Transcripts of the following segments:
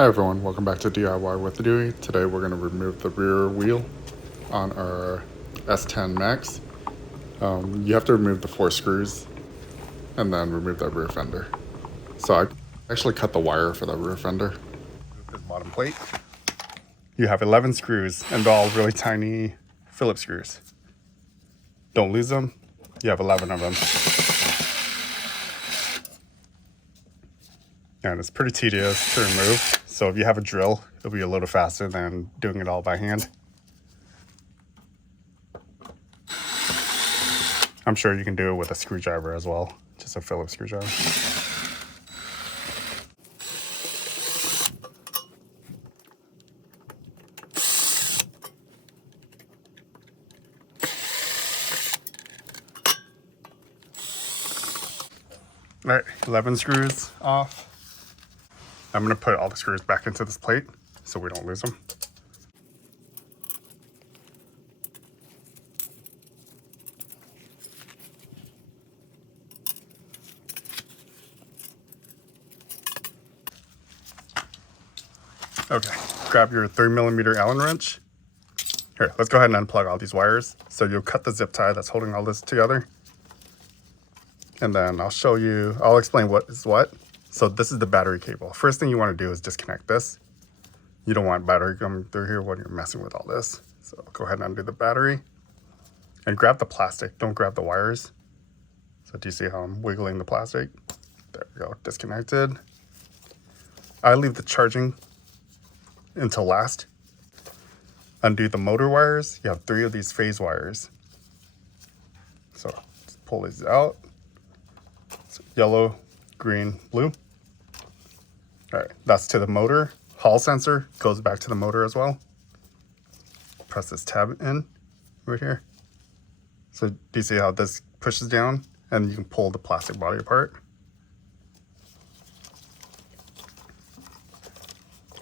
Hi everyone, welcome back to DIY with Dewey. Today we're going to remove the rear wheel on our S10 Max. You have to remove the 4 screws and then remove that rear fender. So I actually cut the wire for that rear fender. Remove this bottom plate. You have 11 screws and they're all really tiny Phillips screws. Don't lose them. You have 11 of them. And it's pretty tedious to remove. So if you have a drill, it'll be a little faster than doing it all by hand. I'm sure you can do it with a screwdriver as well, just a Phillips screwdriver. All right, 11 screws off. I'm gonna put all the screws back into this plate so we don't lose them. Okay, grab your 3mm Allen wrench. Here, let's go ahead and unplug all these wires. So you'll cut the zip tie that's holding all this together. And then I'll explain what is what. So this is the battery cable. First thing you want to do is disconnect this. You don't want battery coming through here when you're messing with all this. So go ahead and undo the battery. And grab the plastic, don't grab the wires. So do you see how I'm wiggling the plastic? There we go, disconnected. I leave the charging until last. Undo the motor wires. You have 3 of these phase wires. So just pull these out. So yellow, green, blue. All right, that's to the motor. Hall sensor goes back to the motor as well. Press this tab in right here. So do you see how this pushes down and you can pull the plastic body apart?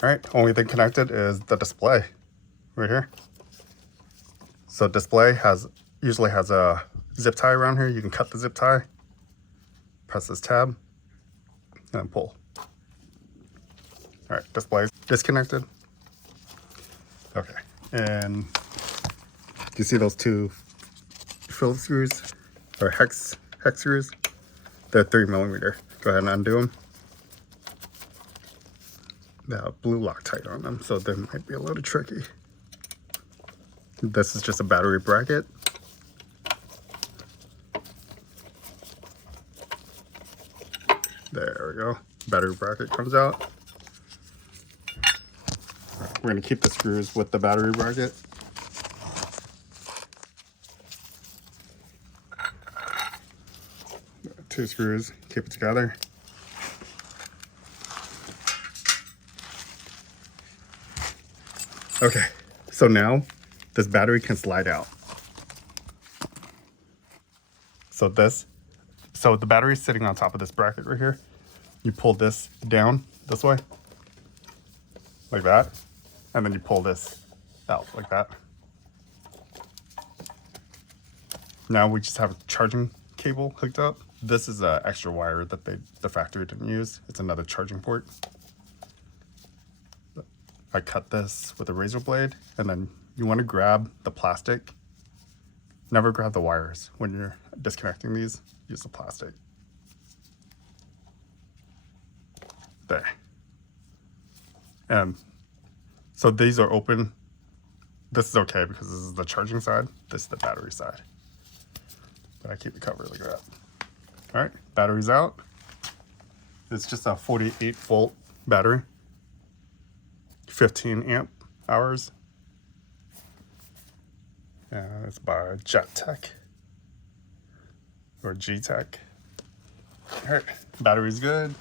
All right, only thing connected is the display right here. So display usually has a zip tie around here. You can cut the zip tie, press this tab, and then pull. All right, display is disconnected. Okay, and do you see those 2 Phillips screws or hex screws? They're 3mm. Go ahead and undo them. They have blue Loctite on them, so they might be a little tricky. This is just a battery bracket. There we go. Battery bracket comes out. We're going to keep the screws with the battery bracket. Two screws, keep it together. Okay, so now this battery can slide out. So the battery is sitting on top of this bracket right here. You pull this down this way, like that, and then you pull this out like that. Now we just have a charging cable hooked up. This is an extra wire that the factory didn't use. It's another charging port. I cut this with a razor blade, and then you want to grab the plastic. Never grab the wires when you're disconnecting these. Use the plastic. There. And so these are open. This is okay because this is the charging side. This is the battery side. But I keep it covered like that. All right, battery's out. It's just a 48-volt battery. 15 amp hours. And it's by Jet Tech or G Tech. All right, battery's good.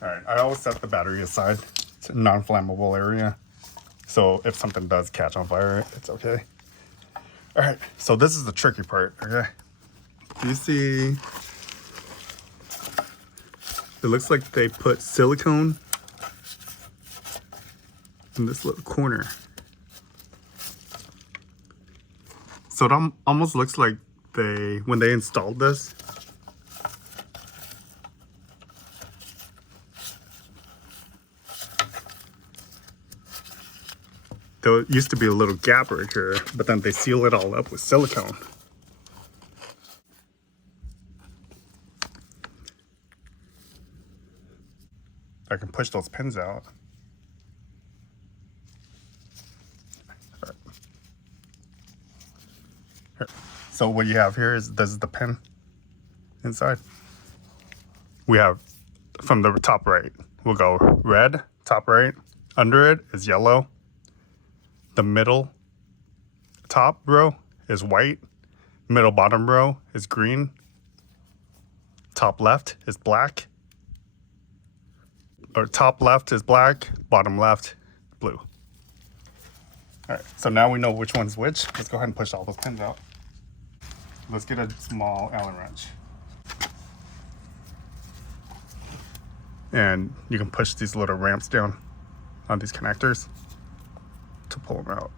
All right, I always set the battery aside. It's a non-flammable area. So if something does catch on fire, it's okay. All right, so this is the tricky part, okay? Do you see, it looks like they put silicone in this little corner. So it almost looks like when they installed this, there used to be a little gap right here, but then they seal it all up with silicone. I can push those pins out. All right. Here. So what you have here is this is the pin inside. We have from the top right, we'll go red, top right. Under it is yellow. The middle top row is white. Middle bottom row is green. Top left is black. Or top left is black, bottom left, blue. All right, so now we know which one's which. Let's go ahead and push all those pins out. Let's get a small Allen wrench. And you can push these little ramps down on these connectors to pull them out.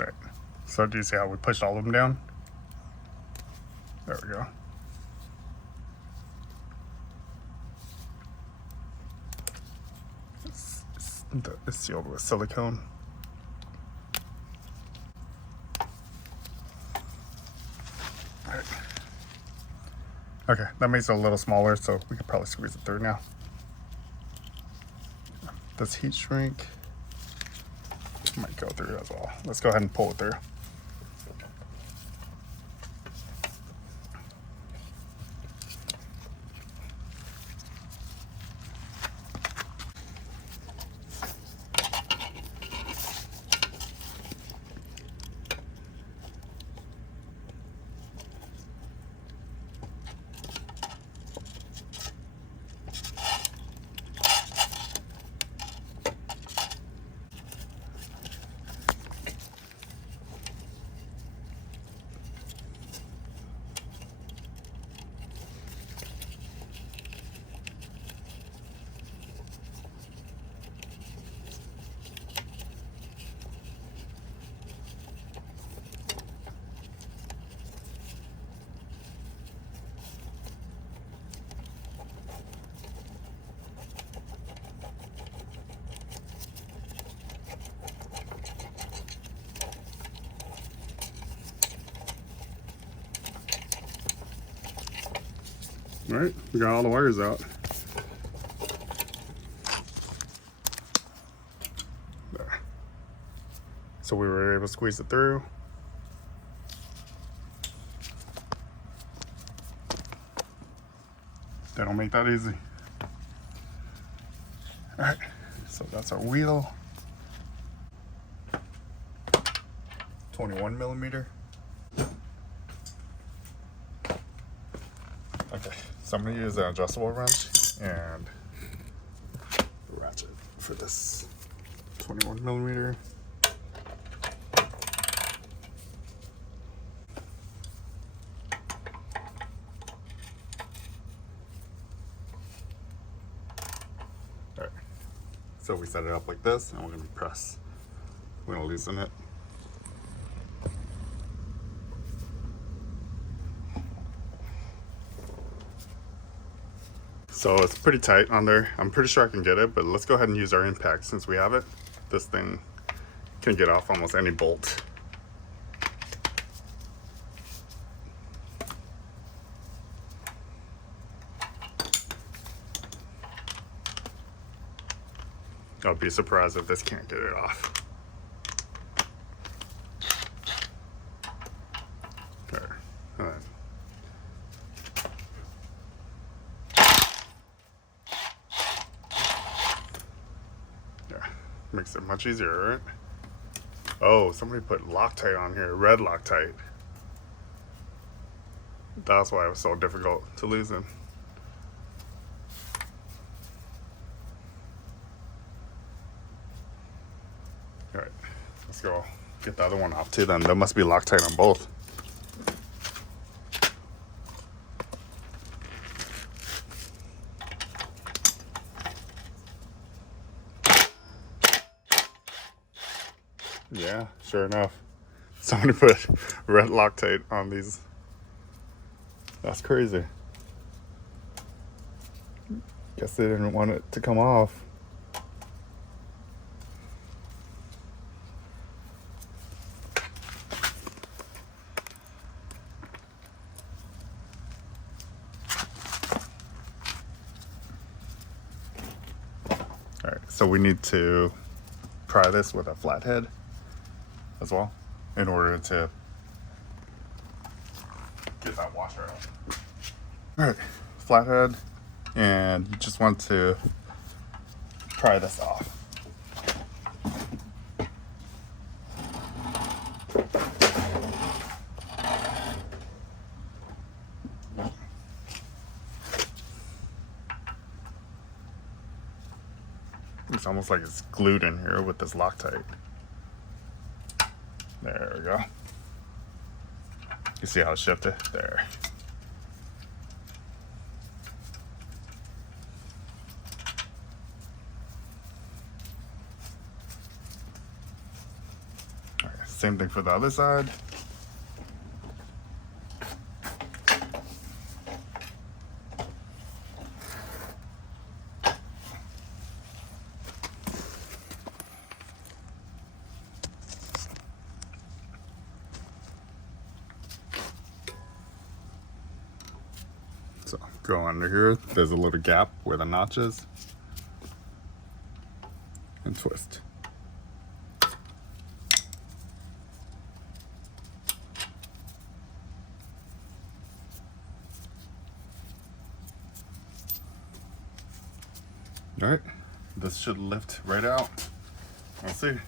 All right, so do you see how we pushed all of them down? There we go. It's sealed with silicone. All right. Okay, that makes it a little smaller, so we could probably squeeze it through now. This heat shrink might go through as well. Let's go ahead and pull it through. All right, we got all the wires out. There. So we were able to squeeze it through. They don't make that easy. All right, so that's our wheel. 21 millimeter. Okay, so I'm gonna use an adjustable wrench and a ratchet for this 21 millimeter. All right, so we set it up like this and we're gonna press. We're gonna loosen it. So it's pretty tight on there. I'm pretty sure I can get it, but let's go ahead and use our impact since we have it. This thing can get off almost any bolt. I'll be surprised if this can't get it off. There. All right. Makes it much easier, right? Oh, somebody put Loctite on here, red Loctite. That's why it was so difficult to loosen. All right, Let's go get the other one off too then. There must be Loctite on both. Yeah, sure enough. Somebody put red Loctite on these. That's crazy. Guess they didn't want it to come off. All right, so we need to pry this with a flathead as well in order to get that washer out. All right, flathead, and you just want to pry this off. It's almost like it's glued in here with this Loctite. There we go. You see how it shifted? There. All right, same thing for the other side. So go under here, there's a little gap where the notch is, and twist. All right, this should lift right out. Let's see.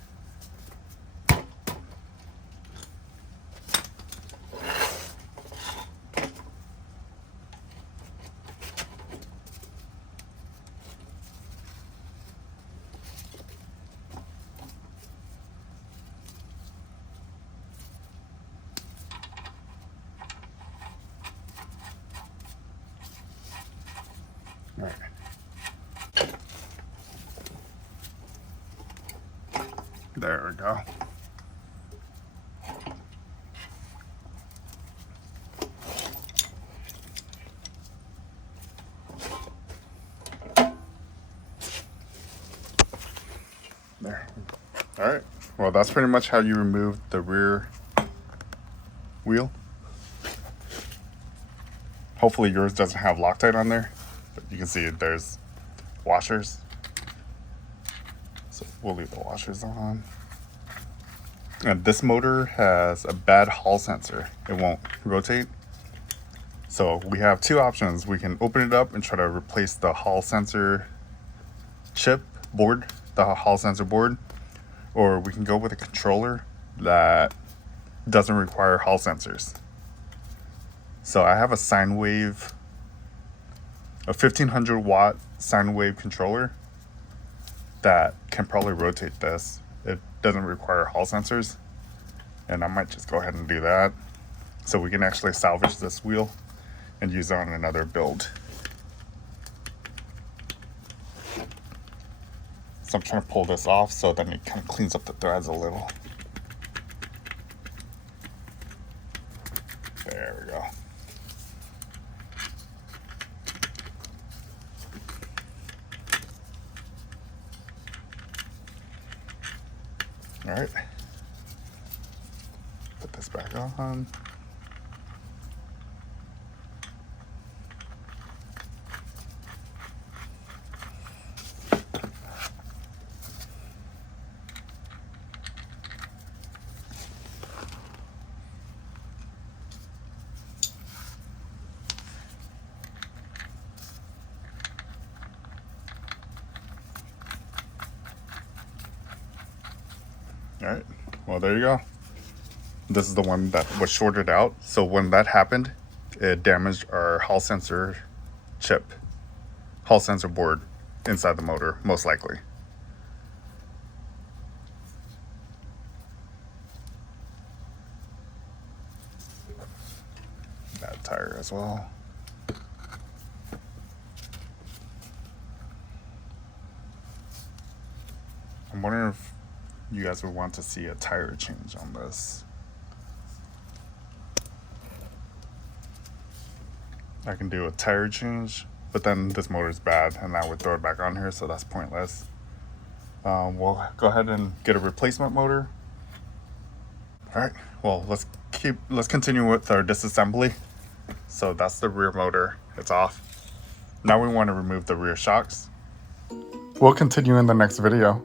All right. There we go. There. All right. Well, that's pretty much how you remove the rear wheel. Hopefully yours doesn't have Loctite on there, but you can see there's washers. So we'll leave the washers on. And this motor has a bad Hall sensor. It won't rotate. So we have two options. We can open it up and try to replace the Hall sensor chip board, the Hall sensor board, or we can go with a controller that doesn't require Hall sensors. So I have a sine wave, a 1500 watt sine wave controller that can probably rotate this. It doesn't require Hall sensors, and I might just go ahead and do that. So we can actually salvage this wheel and use it on another build. So I'm trying to pull this off so then it kind of cleans up the threads a little. There we go. All right, put this back on. All right, well, there you go. This is the one that was shorted out. So when that happened, it damaged our Hall sensor chip, Hall sensor board inside the motor, most likely. as well. I'm wondering if you guys would want to see a tire change on this. I can do a tire change, but then this motor is bad and I would throw it back on here, so that's pointless. We'll go ahead and get a replacement motor. All right, well, let's continue with our disassembly. So that's the rear motor, it's off. Now we want to remove the rear shocks. We'll continue in the next video.